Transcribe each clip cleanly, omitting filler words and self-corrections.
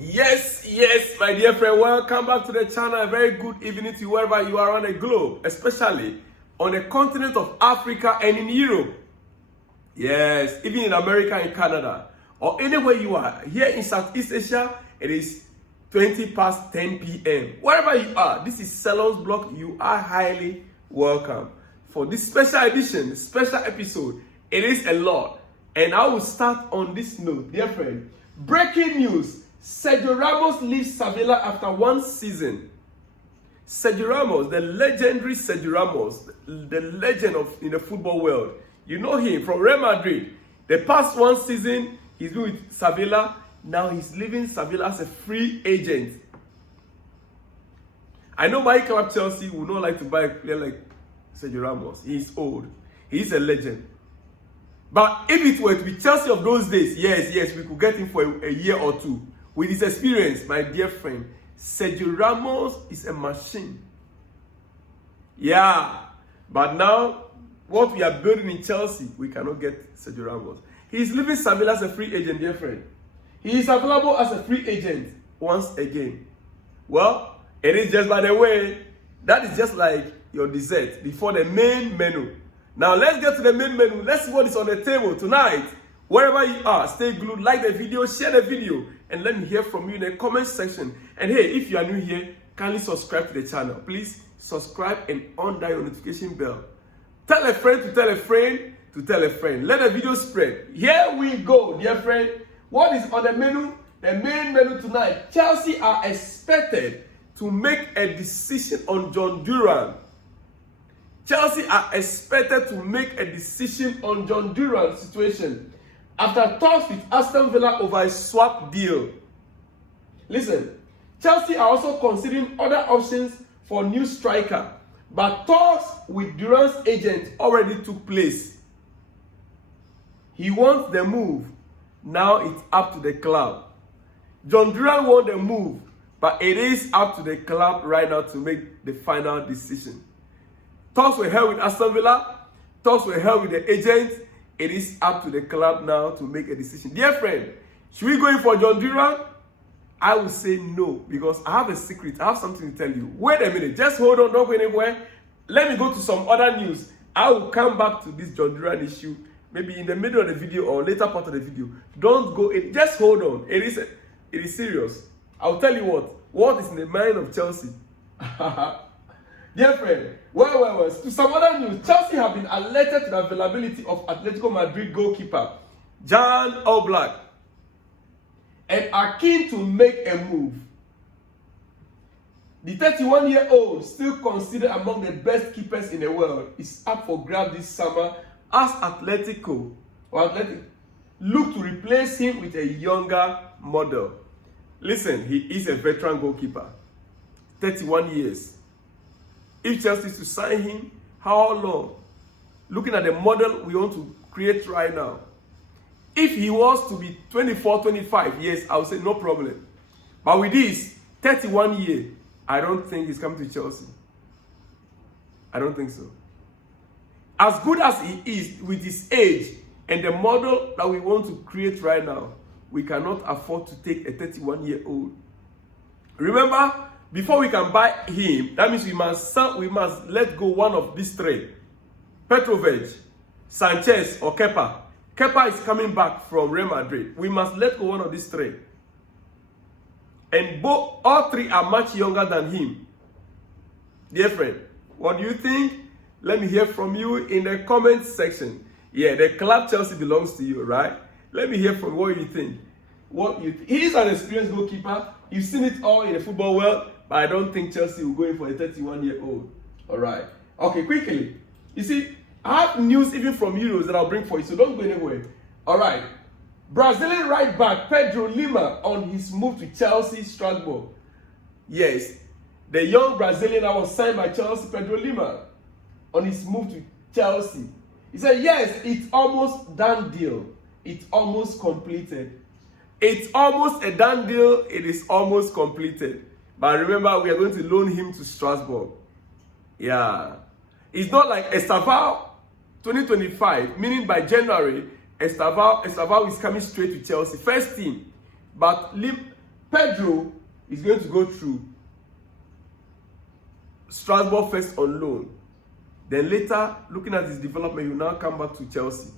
Yes, my dear friend, welcome back to the channel. A very good evening to you wherever you are on the globe, especially on the continent of Africa and in Europe. Yes, even in America and Canada, or anywhere you are. Here in Southeast Asia, it is 20 past 10 p.m. Wherever you are, this is Salon's Blog. You are highly welcome. For this special edition, special episode, it is a lot. And I will start on this note, dear friend. Breaking news. Sergio Ramos leaves Sevilla after one season. Sergio Ramos, the legendary Sergio Ramos, the legend in the football world. You know him from Real Madrid. The past one season, he's been with Sevilla. Now he's leaving Sevilla as a free agent. I know my club Chelsea would not like to buy a player like Sergio Ramos. He's old. He's a legend. But if it were to be Chelsea of those days, yes, we could get him for a year or two. With his experience, my dear friend, Sergio Ramos is a machine. Yeah, but now, what we are building in Chelsea, we cannot get Sergio Ramos. He is leaving Sevilla as a free agent, dear friend. He is available as a free agent once again. Well, it is just by the way, that is just like your dessert before the main menu. Now, let's get to the main menu. Let's see what is on the table tonight. Wherever you are, stay glued, like the video, share the video, and let me hear from you in the comment section. And hey, if you are new here, kindly subscribe to the channel. Please subscribe and on that notification bell. Tell a friend to tell a friend to tell a friend. Let the video spread. Here we go, dear friend. What is on the menu? The main menu tonight. Chelsea are expected to make a decision on Jhon Duran. Chelsea are expected to make a decision on Jhon Duran's situation after talks with Aston Villa over a swap deal. Listen, Chelsea are also considering other options for new striker, but talks with Duran's agent already took place. He wants the move. Now it's up to the club. Jhon Duran wants the move, but it is up to the club right now to make the final decision. Talks were held with Aston Villa. Talks were held with the agent. It is up to the club now to make a decision. Dear friend, should we go in for Jhon Duran? I will say no, because I have a secret. I have something to tell you. Wait a minute. Just hold on. Don't go anywhere. Let me go to some other news. I will come back to this Jhon Duran issue, maybe in the middle of the video or later part of the video. Don't go in. Just hold on. It is serious. I'll tell you what is in the mind of Chelsea. Dear friend, well, to some other news, Chelsea have been alerted to the availability of Atletico Madrid goalkeeper Jhon and are keen to make a move. The 31-year-old, still considered among the best keepers in the world, is up for grabs this summer as Atletico look to replace him with a younger model. Listen, he is a veteran goalkeeper, 31 years. If Chelsea is to sign him, how long? Looking at the model we want to create right now. If he was to be 24, 25 years, I would say no problem. But with this 31 year, I don't think he's coming to Chelsea. I don't think so. As good as he is with his age and the model that we want to create right now, we cannot afford to take a 31-year-old. Remember, before we can buy him, that means we must let go one of these three. Pedro, Sanchez, or Kepa. Kepa is coming back from Real Madrid. We must let go one of these three. And all three are much younger than him. Dear friend, what do you think? Let me hear from you in the comment section. Yeah, the club Chelsea belongs to you, right? Let me hear from what you think. He's an experienced goalkeeper. You've seen it all in the football world. But I don't think Chelsea will go in for a 31-year-old. All right. Okay, quickly. You see, I have news even from Euros that I'll bring for you, so don't go anywhere. All right. Brazilian right back Pedro Lima on his move to Chelsea Strasbourg. Yes, the young Brazilian that was signed by Chelsea, Pedro Lima, on his move to Chelsea. He said, yes, it's almost done deal. It's almost completed. It's almost a done deal. It is almost completed. But remember, we are going to loan him to Strasbourg. Yeah. It's not like Estaval 2025, meaning by January, Estaval is coming straight to Chelsea. First team. But Pedro is going to go through Strasbourg first on loan. Then later, looking at his development, he will now come back to Chelsea.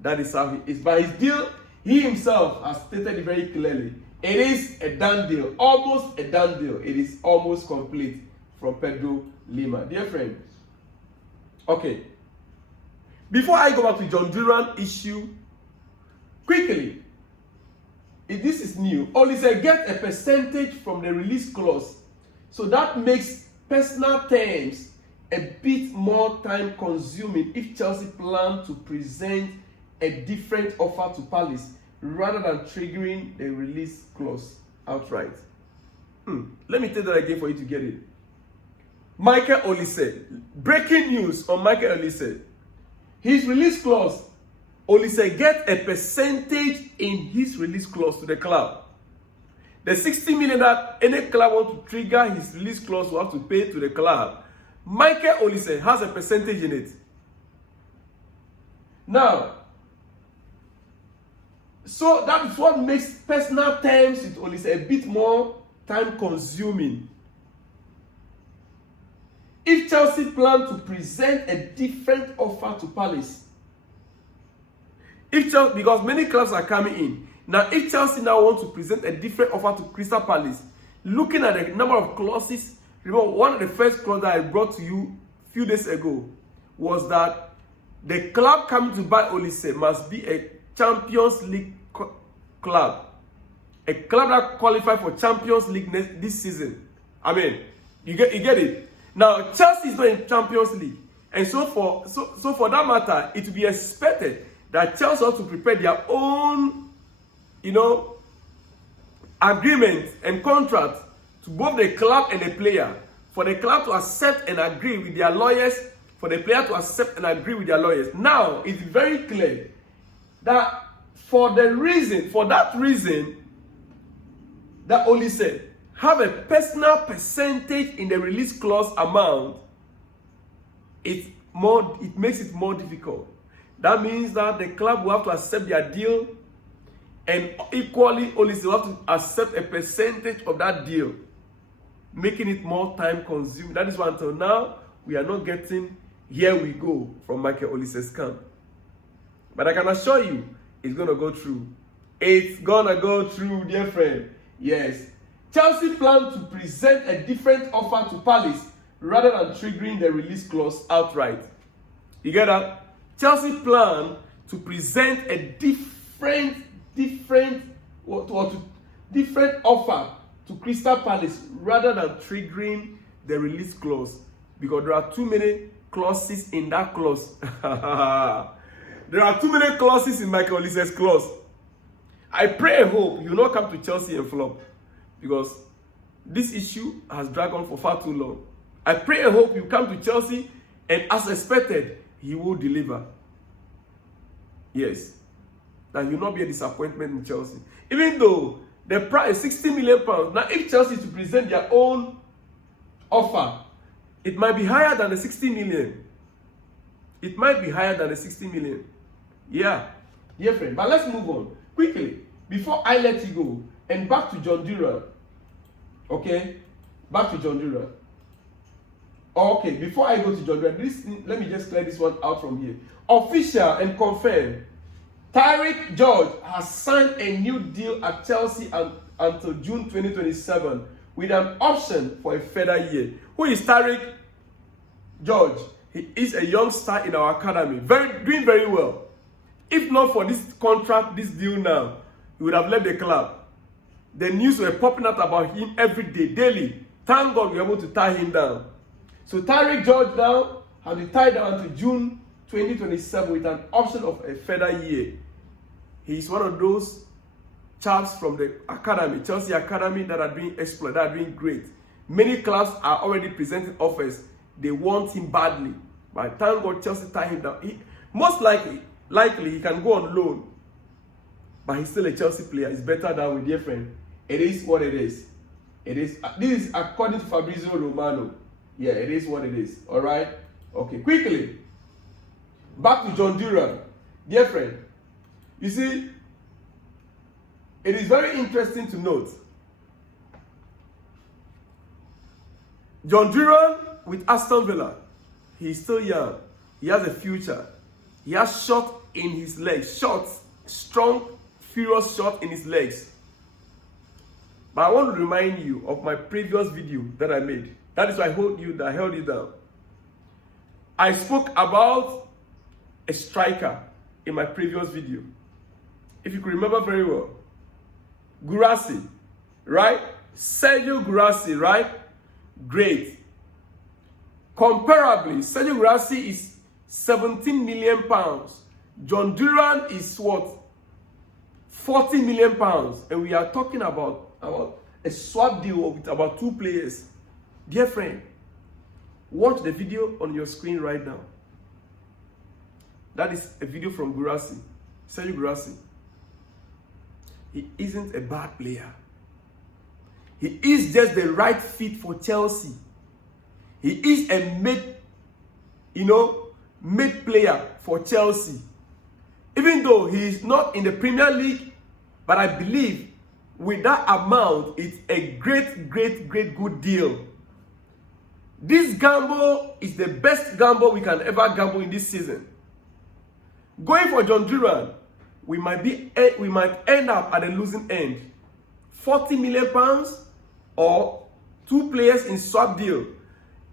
That is how he is. But his deal, he himself has stated it very clearly. It is a done deal. Almost a done deal. It is almost complete from Pedro Lima. Dear friend. Okay. Before I go back to Jhon Duran issue, quickly, if this is new, Olise get a percentage from the release clause. So that makes personal terms a bit more time consuming if Chelsea plan to present a different offer to Palace rather than triggering the release clause outright. Let me tell that again for you to get it. Michael Olise. Breaking news on Michael Olise. His release clause, Olise get a percentage in his release clause to the club. The 60 million that any club want to trigger his release clause will have to pay to the club. Michael Olise has a percentage in it. Now, so that is what makes personal terms with Olise a bit more time consuming. If Chelsea plan to present a different offer to Palace, because many clubs are coming in. Now, if Chelsea now want to present a different offer to Crystal Palace, looking at the number of clauses, remember one of the first clauses that I brought to you a few days ago was that the club coming to buy Olise must be a Champions League club. A club that qualified for Champions League this season. I mean, you get it? Now, Chelsea is not in Champions League. And so for that matter, it will be expected that Chelsea ought to prepare their own, agreement and contract to both the club and the player. For the club to accept and agree with their lawyers, for the player to accept and agree with their lawyers. Now, it's very clear that for that reason, that Olise have a personal percentage in the release clause amount, it makes it more difficult. That means that the club will have to accept their deal, and equally Olise will have to accept a percentage of that deal, making it more time consuming. That is why until now we are not getting "here we go" from Michael Olise's camp. But I can assure you, it's gonna go through. It's gonna go through, dear friend. Yes. Chelsea plan to present a different offer to Palace rather than triggering the release clause outright. You get that? Chelsea plan to present a different offer to Crystal Palace rather than triggering the release clause, because there are too many clauses in that clause. There are too many clauses in Michael Olise's clause. I pray and hope you will not come to Chelsea and flop, because this issue has dragged on for far too long. I pray and hope you come to Chelsea and, as expected, he will deliver. Yes. That you will not be a disappointment in Chelsea. Even though the price is £60 million. Now, if Chelsea is to present their own offer, it might be higher than the 60 million. It might be higher than the 60 million. Yeah. Dear friend. But let's move on quickly before I let you go. And back to Jhon Duran. Okay? Back to Jhon Duran. Okay, before I go to Jhon Duran, let me just clear this one out from here. Official and confirmed. Tyrick George has signed a new deal at Chelsea until June 2027 with an option for a further year. Who is Tyrick George? He is a young star in our academy, doing very well. If not for this contract, this deal now, he would have left the club. The news were popping out about him every day, daily. Thank God we were able to tie him down. So Tyrick George now has been tied down to June 2027 with an option of a further year. He's one of those chaps from the academy, Chelsea academy, that are doing exploit, that are doing great. Many clubs are already presenting offers. They want him badly. But thank God Chelsea tied him down. Most likely he can go on loan. But he's still a Chelsea player. It's better than with dear friend. It is what it is. This is according to Fabrizio Romano. Yeah, it is what it is. All right? Okay, quickly. Back to Jhon Duran. Dear friend, you see, it is very interesting to note Jhon Duran with Aston Villa. He's still young. He has a future. He has shot in his legs. Shots. Strong, furious shot in his legs. But I want to remind you of my previous video that I made. That is why I held you down. I spoke about a striker in my previous video. If you could remember very well. Guirassy, right? Sergio Guirassy, right? Great. Comparably, Sergio Guirassy is 17 million pounds. Jhon Duran is what? 40 million pounds. And we are talking about a swap deal with about 2 players. Dear friend, watch the video on your screen right now. That is a video from Guirassy, Sergio Guirassy. He isn't a bad player. He is just the right fit for Chelsea. He is a mid player for Chelsea. Even though he is not in the Premier League, but I believe with that amount, it's a great good deal. This gamble is the best gamble we can ever gamble in this season. Going for Jhon Duran, we might end up at a losing end. 40 million pounds or 2 players in swap deal.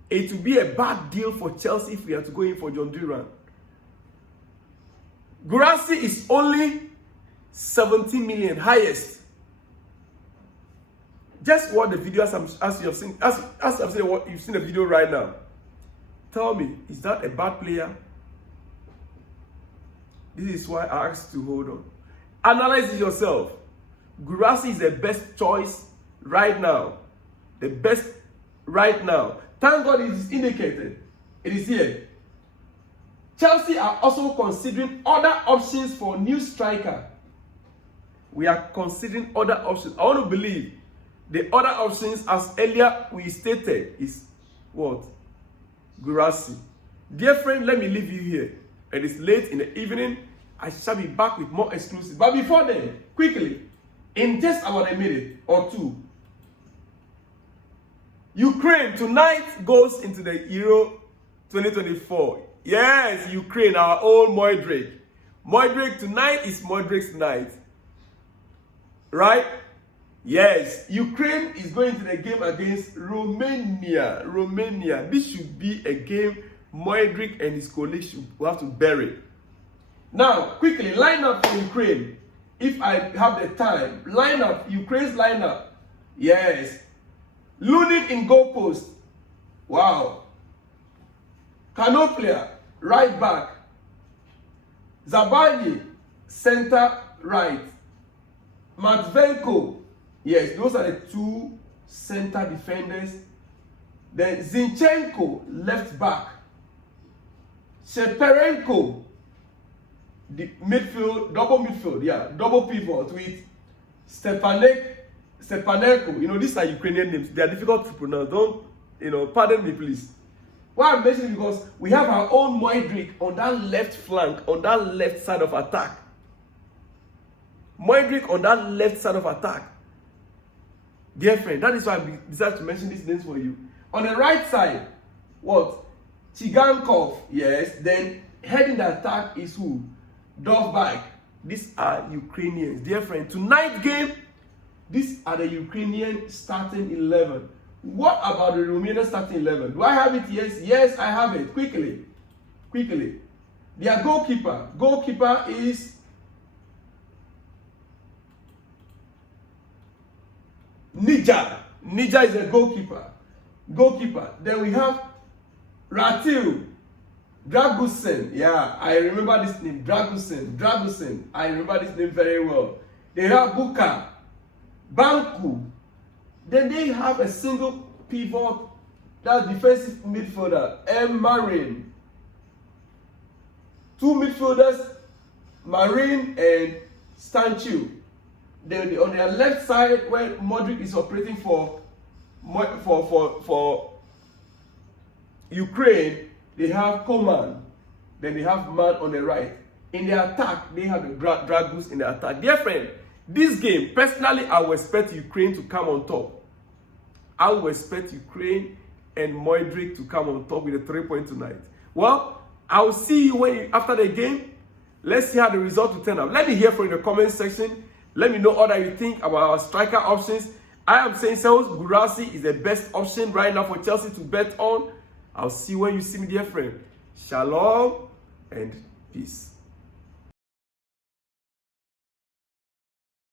It will be a bad deal for Chelsea if we are to go in for Jhon Duran. Guirassy is only 17 million highest. Just watch the video as you have seen, as I've said, what you've seen the video right now. Tell me, is that a bad player? This is why I asked you to hold on. Analyze it yourself. Guirassy is the best choice right now. The best right now. Thank God it is indicated. It is here. Chelsea are also considering other options for new striker. We are considering other options. I want to believe the other options, as earlier we stated, is what? Guirassy. Dear friend, let me leave you here. It is late in the evening. I shall be back with more exclusives. But before then, quickly, in just about a minute or 2, Ukraine tonight goes into the Euro 2024. Yes, Ukraine, our own Modric. Modric tonight is Modric's night. Right? Yes, Ukraine is going to the game against Romania. Romania. This should be a game Modric and his colleagues will have to bury. Now, quickly, line up for Ukraine. If I have the time, line up, Ukraine's lineup. Yes. Lunin in goalpost. Wow. Kanoplia, right back. Zabani, center right. Matvenko. Yes, those are the 2 center defenders. Then Zinchenko, left back. Sheperenko, the midfield, double pivot with Stepanenko. These are Ukrainian names. They are difficult to pronounce. Don't, pardon me, please. Why I'm mentioning because we have our own Modric on that left flank, on that left side of attack. Modric on that left side of attack. Dear friend, that is why I decided to mention these names for you. On the right side, what? Chigankov, yes. Then heading the attack is who? Dovbak. These are Ukrainians. Dear friend, tonight's game, these are the Ukrainian starting 11. What about the Romanian starting 11? Do I have it? Yes. Yes, I have it. Quickly. Their goalkeeper. Goalkeeper is Nija. Nija is a goalkeeper. Then we have Ratil Dragusin. Yeah, I remember this name. Dragusin. I remember this name very well. They have Buka, Banku. Then they have a single pivot, that's defensive midfielder, M. Marin. 2 midfielders, Marin and Stanchu. Then on their left side, where Modric is operating for Ukraine, they have Coman. Then they have Man on the right. In the attack, they have the Dragus in the attack. Dear friend, this game, personally, I will expect Ukraine to come on top. I will expect Ukraine and Moedric to come on top with a 3-point tonight. Well, I'll see you after the game. Let's see how the result will turn out. Let me hear from you in the comment section. Let me know what you think about our striker options. I am saying Gurasi is the best option right now for Chelsea to bet on. I'll see you when you see me, dear friend. Shalom and peace.